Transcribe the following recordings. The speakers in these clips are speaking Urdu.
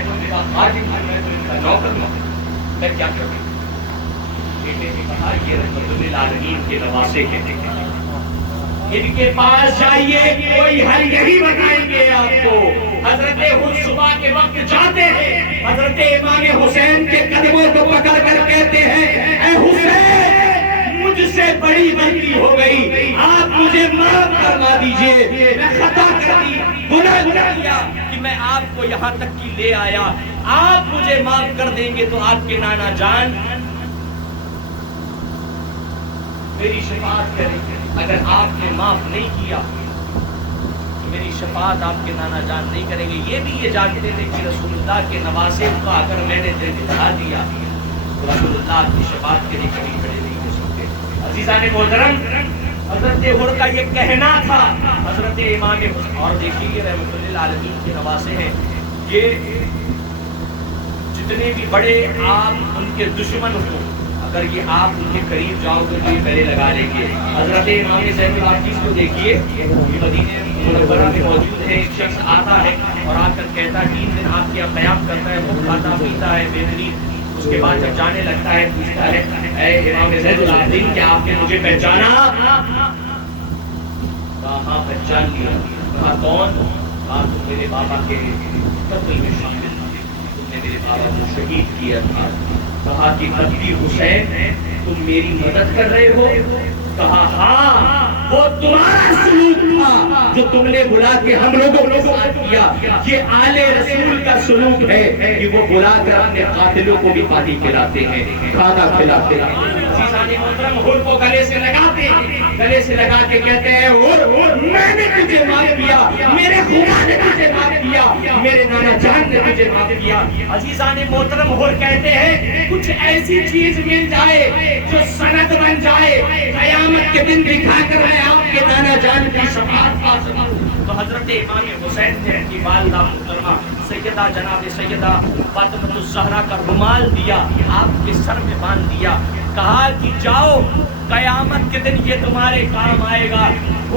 تو ان کا خادم ہوں، میں تو ان کا نوکر ہوں، میں کیا کروں؟ بیٹے نے کہا یہ رحمت للعالمین کے نواسے ہیں، ان کے پاس جائیے، کوئی حل یہی بتائیں گے آپ کو۔ حضرت خود صبح کے وقت جاتے ہیں، حضرت امام حسین کے قدموں کو پکڑ کر کہتے ہیں اے حسین مجھ سے بڑی غلطی ہو گئی، آپ مجھے معاف فرما دیجئے، میں خطا کر دی، گناہ کیا کہ میں آپ کو یہاں تک کی لے آیا، آپ مجھے معاف کر دیں گے تو آپ کے نانا جان میری شفاعت کریں گے، اگر آپ نے معاف نہیں کیا تو میری شفاعت آپ کے نانا جان نہیں کریں گے۔ یہ بھی یہ جانتے تھے کہ رسول اللہ کے نواسے کو اگر میں نے دل دکھا دیا تو رسول اللہ کی شفاعت کے لیے کبھی کھڑے نہیں ہو سکتے۔ عزیزان محترم، حضرت ہر کا یہ کہنا تھا، حضرت امام حسین، اور دیکھیے یہ رحمت للعالمین کے نواسے ہیں، یہ جتنے بھی بڑے آپ ان کے دشمن ہوں، اگر یہ آپ ان کے قریب جاؤ تو یہ گلے لگا لیں گے۔ حضرت امام زین العابدین کو دیکھیے، یہ مدینہ منورہ میں موجود ہے، ایک شخص آتا ہے اور آ کر کہتا ہے 3 دن آپ کے یہاں قیام کرتا ہے، وہ کھاتا پیتا ہے بہترین، اس کے بعد جب جانے لگتا ہے پوچھتا ہے اے امام زین العابدین کیا آپ نے مجھے پہچانا؟ کہا ہاں پہچان لیا۔ کہا کون؟ کہا تم میرے بابا کے قتل میں شامل تھے، تم نے میرے بابا کو شہید کیا تھا۔ کہا کہ بدبی حسین تم میری مدد کر رہے ہو؟ کہا ہاں، وہ تمہارا سلوک تھا جو تم نے بلا کے ہم لوگوں کے ساتھ کیا، یہ آل رسول کا سلوک ہے کہ وہ بلا کر اپنے قاتلوں کو بھی پانی پلاتے ہیں، کھانا کھلاتے ہیں۔ عزیزان محترم، ہر کو گلے سے لگاتے ہیں، گلے سے لگا کے کہتے ہیں ہر میں نے تجھے معاف کیا، میرے خدا نے تجھے معاف کیا، میرے نانا جان نے تجھے معاف کیا۔ عزیزان محترم، ہر کہتے ہیں کچھ ایسی چیز مل جائے جو سند بن جائے، قیامت کے دن دکھا کر میں آپ کے نانا جان کی شفاعت پا سکوں۔ تو حضرت امام حسین نے اپنی والدہ محترمہ سیدہ جناب سیدہ فاطمہ الزہرا کا رومال دیا، آپ کے سر میں باندھ دیا، کہا کہ جاؤ قیامت کے دن یہ تمہارے کام آئے گا۔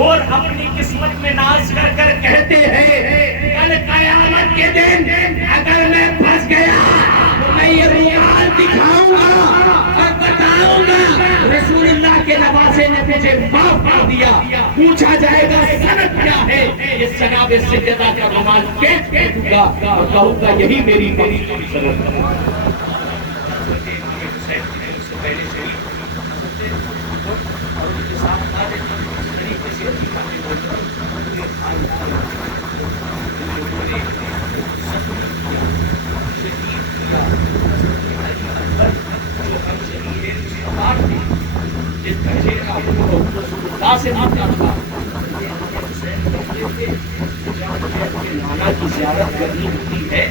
اور اپنی قسمت میں ناز کر کر کہتے ہیں کل قیامت کے دن اگر میں پھنس گیا تو میں یہ رومال دکھاؤں گا اور بتاؤں گا رسول اللہ کے نواسے نے مجھے معاف کر دیا۔ پوچھا جائے گا سند کیا ہے، اس جناب سیدہ کا رومال کیسے دوں گا اور کہوں گا یہی میری بڑی سند ہے۔ نانا کی زیارت کرنی ہوتی ہے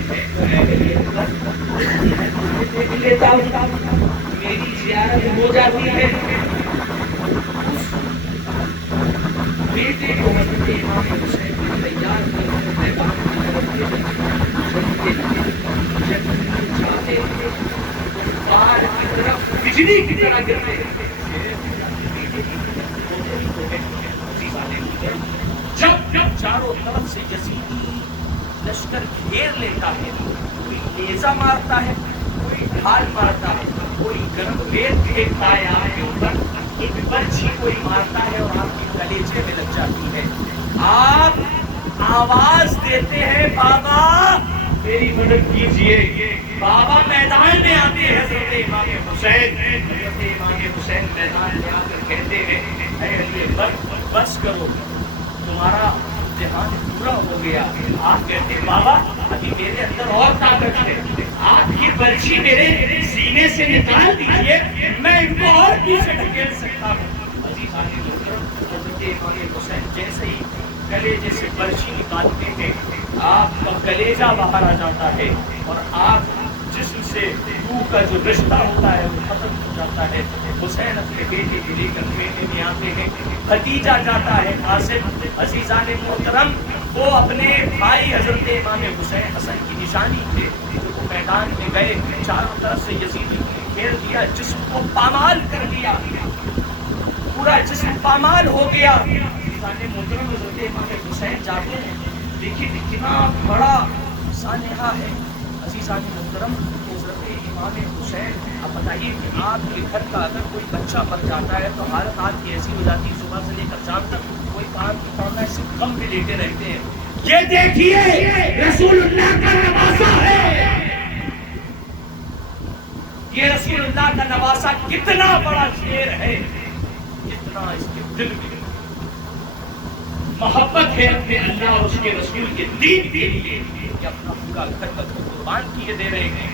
میری زیارت ہو جاتی ہے، بیٹے کو حضرت امام حسین نے تیار بجلی کی طرح گرتے ہیں۔ جب چاروں طرف سے یزیدی لشکر گھیر لیتا ہے، کوئی نیزہ مارتا ہے، کوئی ڈھال مارتا ہے، کوئی گرم ریت پھینکتا ہے آپ کے اوپر، ایک برچھی کوئی مارتا ہے اور آپ کی کلیجے میں لگ جاتی ہے، آپ آواز دیتے ہیں بابا میری مدد کیجئے۔ بابا میدان میں آتے ہیں، حضرت امام حسین میدان میں آ کر کہتے ہیں اے علی اکبر بس کرو، تمہارا امتحان پورا ہو گیا۔ آپ کہتے ہیں بابا ابھی میرے اندر اور طاقت ہے، آپ کی برچھی میرے سینے سے نکال دیجئے، میں ان کو اور پیچھے ڈھکیل سکتا ہوں۔ عزیزان محترم، حضرت امام حسین جیسے ہی کلیجے سے برچھی نکالتے ہیں، آپ کا کلیجہ باہر آ جاتا ہے اور آپ جسم سے روح کا جو رشتہ ہوتا ہے وہ ختم ہو جاتا ہے۔ حسین اپنے بیٹے کو لے کر بیٹے میں آتے ہیں، بھتیجا جاتا ہے قاسم۔ عزیزان محترم، وہ اپنے بھائی حضرت امام حسین حسن کی نشانی تھے، جو میدان میں گئے، چاروں طرف سے یزیدی گھیر دیا، جسم کو پامال کر دیا، پورا جسم پامال ہو گیا۔ عزیزان محترم، حضرت امام حسین جاتے ہیں، دیکھیے کتنا بڑا سانحہ ہے۔ عزیزان محترم حضرت امام حسین، اب بتائیے کہ آپ کے گھر کا اگر کوئی بچہ مر جاتا ہے تو حالت آپ کی ایسی ہو جاتی ہے صبح سے لے کر شام تک کوئی کام کی کام میں صرف غم میں لیٹے رہتے ہیں. یہ دیکھیے رسول اللہ کا نواسا ہے، یہ رسول اللہ کا نواسا کتنا بڑا شیر ہے، کتنا اس کے دل میں محبت ہے اپنے اللہ اور اس کے رسول کے دین کے لیے کہ اپنا پورا گھر کا قربان کیے دے رہے ہیں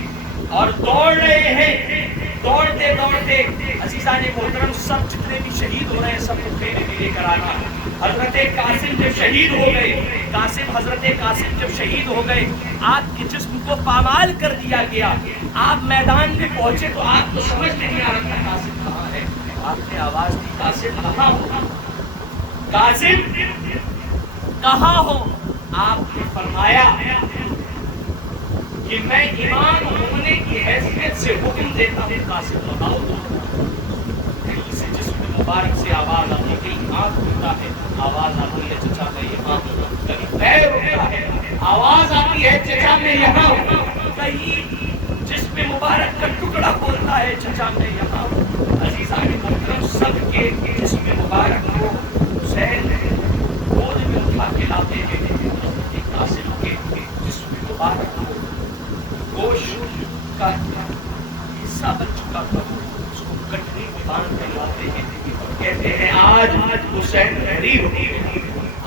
اور دوڑ رہے ہیں. دوڑتے دوڑتے عزیزان محترم سب جتنے بھی شہید ہو رہے ہیں سب کو پھیرے بھی لے کر آنا. حضرت قاسم جب شہید ہو گئے، حضرت قاسم جب شہید ہو گئے، آپ کے جسم کو پامال کر دیا گیا. آپ میدان میں پہنچے تو آپ کو سمجھ نہیں آ رہا تھا قاسم کہاں ہے. آپ نے آواز دی قاسم کہاں ہو، قاسم کہاں ہو. آپ نے فرمایا کہ میں امام ہونے کی حیثیت سے حکم دیتا ہوں قاسم بتاؤ. کہیں سے جسم مبارک سے آواز آتی، کہیں آنکھ ہوتا ہے آواز آتی ہے چچا میں یہاں ہوں، کہیں پیر ہوتا ہے آواز آتی ہے چچا میں یہاں ہوں، کہیں جسم مبارک کا ٹکڑا بولتا ہے چچا میں یہاں ہوں. عزیزان محترم سب کے جسم مبارک کو حسین گود میں اٹھا کے لاتے ہیں. قاسم کے جسم مبارک کو گوشت کا حصہ بن چکا تھا، اس کو گٹھری میں باندھ کر لاتے ہیں. کہتے ہیں آج حسین غریب ہو گیا،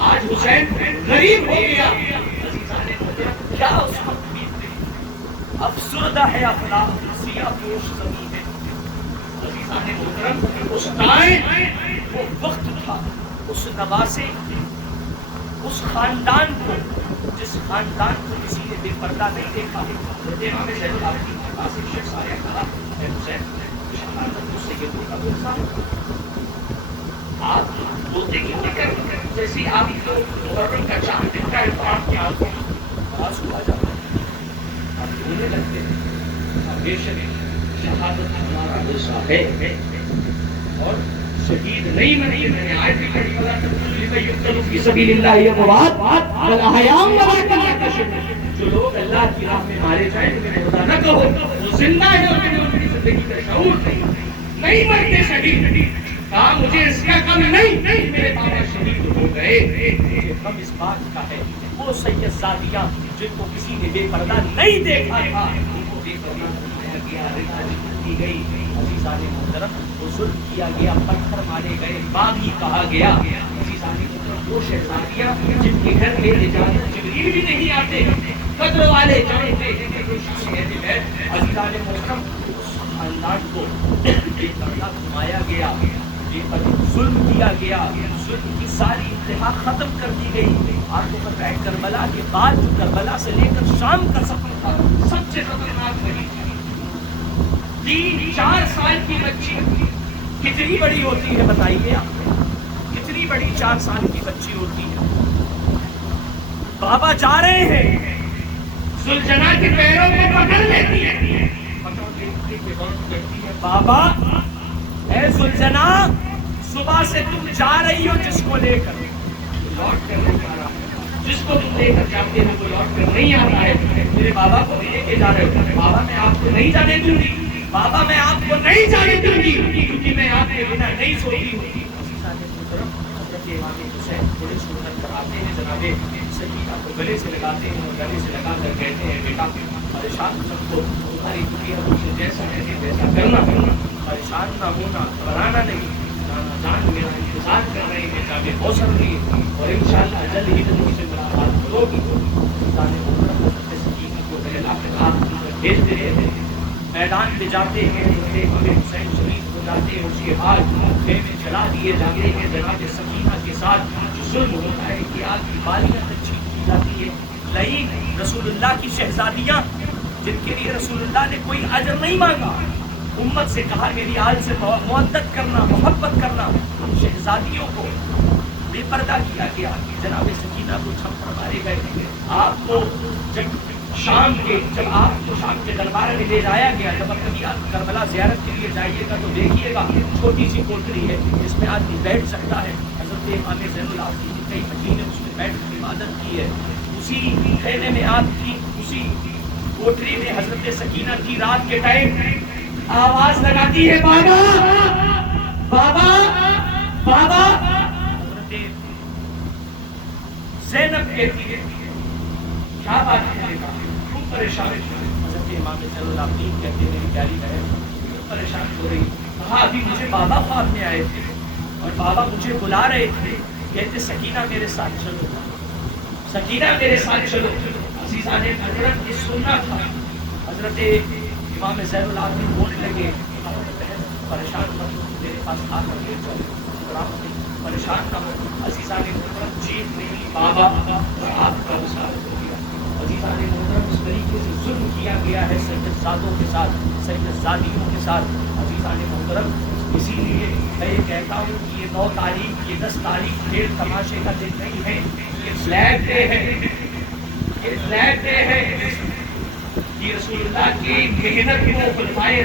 آج حسین غریب ہو گیا. کیا اس وقت بیتتے، افسردہ ہے اخلاق، سیاہ پوش زمین ہے. عزیزان محترم اس ٹائم وہ وقت تھا، اس نواسے، اس خاندان کو جس خاندان کو کسی نے بے پردہ نہیں دیکھا. امام زین العابدین کے پاس ایک شخص آیا، کہا اے حسین شہادت مجھ سے یہ ہوتا ہوتا آپ بولتے کیوں نہیں کرتے، جیسے آپ کو محرم کا چاند دکھتا ہے تو آپ کی آنکھوں آنسو آ جاتے ہیں، آپ رونے لگتے ہیں. بے شک شہادت ہمارا غصہ ہے اور شہید نہیں میں نے آیت بھی پڑھی ولا تقتلوا لمن يقتل في سبيل الله اموات بل احياء ولكن لا تشعرون. جو لوگ اللہ کی راہ میں مارے جائیں انہیں خدا نہ کہو وہ زندہ ہے اور ان کی زندگی کا شعور نہیں مرتے شہید. کہا مجھے اس کا غم نہیں، میرے بابا شہید ہو گئے. غم اس بات کا ہے وہ سید زادیاں جن کو کسی نے بے پردہ نہیں دیکھا تھا ان کو بے پردہ کی گئی. عزیزان محترم وہ ظلم کیا گیا، پتھر مارے گئے، باغی کہا گیا. عزیزان محترم وہ شہزادیاں جن کے گھر میں اجازت جبریل بھی نہیں آتے، قدر والے جانتے ہیں. عزیزان محترم اس خاندان کو بے پردہ گھمایا گیا، بے پردہ ظلم کیا گیا، ظلم کی ساری انتہا ختم کر دی گئی. آپ کو پتہ ہے کربلا کے بعد کربلا سے لے کر شام کا سفر تھا سب سے خطرناک نہیں. 3-4 سال کی بچی کتنی بڑی ہوتی ہے بتائیے آپ، کتنی بڑی 4 سال کی بچی ہوتی ہے. بابا جا رہے ہیں، سلجنا کے پیروں کو پکڑ لیتی ہے، بابا اے سلجنا صبح سے تم جا رہی ہو جس کو لے کر لوٹ کر نہیں آ رہا، جس کو تم لے کر جاتے ہو وہ لوٹ کر نہیں آتا ہے. میرے بابا کو لے کے جا رہے ہو، بابا میں آپ کو نہیں جانے دوں گی، بابا میں آپ کو نہیں جانے دوں گی کیونکہ میں آپ کے بنا نہیں سوتی ہوں. حضرت امام حسین تھوڑے سو کر آتے ہیں، جناب سکینہ کو گلے سے لگاتے ہیں اور گلے سے لگا کر کہتے ہیں بیٹا پریشان سب کو تمہاری دنیا سے جیسا ہے ویسا کرنا، پریشان نہ ہونا، گھبرانا نہیں. جان میرا انتظار کر رہے ہیں جب اوسر نہیں اور انشاءاللہ جلد ہی تم سے ملاقات ہوگی. سکینہ کو بہلا کے ہاتھ بھیجتے ہیں، میدان میں جاتے ہیں، حسین شریف ہو جاتے ہیں، اس کے ہاتھ خیمے جلا دیے جاتے ہیں. جناب سکینہ کے ساتھ جو ظلم ہوتا ہے کہ آگ کی بالیاں تک چھین کی جاتی ہے. لیکن رسول اللہ کی شہزادیاں جن کے لیے رسول اللہ نے کوئی اجر نہیں مانگا، امت سے کہا میری آل سے مودت کرنا، محبت کرنا، شہزادیوں کو بے پردہ کیا گیا. جناب سکینہ کو چھپڑ مارے گئے. آپ کو جب آپ کو شام کے دربار میں لے جایا گیا، جب کبھی آپ کربلا زیارت کے لیے جائیے گا تو دیکھیے گا چھوٹی سی کوٹری ہے جس میں آدمی بیٹھ سکتا ہے. حضرت امام زین العابدین نے کئی مہینے اس میں بیٹھ کر عبادت کی ہے. اسی خیمے میں آپ کی اسی کوٹری میں حضرت سکینہ کی رات کے ٹائم آواز لگاتی ہے بابا بابا بابا. حضرت زینب کہتی ہے کیا بات ہے تم پریشان. حضرت امام زین العابدین کہتے ہیں میری پیاری بہن پریشان ہو رہی. کہا ابھی مجھے بابا خواب میں آئے تھے اور بابا مجھے بلا رہے تھے, کہتے سکینہ میرے ساتھ چلو, سکینہ میرے ساتھ چلو. عزیزان محترم یہ سننا تھا. حضرت امام زین العابدین بولنے لگے پریشان مت ہو, میرے پاس آ کر کے جاؤ, پریشان نہ ہو. عزیزان محترم جیت نہیں بابا آپ کا وصال ہو گیا. عزیزان محترم اس طریقے سے ظلم کیا گیا ہے سید زادوں کے ساتھ, سید زادیوں کے ساتھ. عزیزان محترم اسی لیے میں یہ کہتا ہوں کہ یہ 9 تاریخ یہ 10 تاریخ کھیل تماشے کا دن نہیں ہے, یہ فلیگ ڈے ہے, یہ فلیگ ڈے ہے. یہ رسول اللہ کی محنت کو خلفائے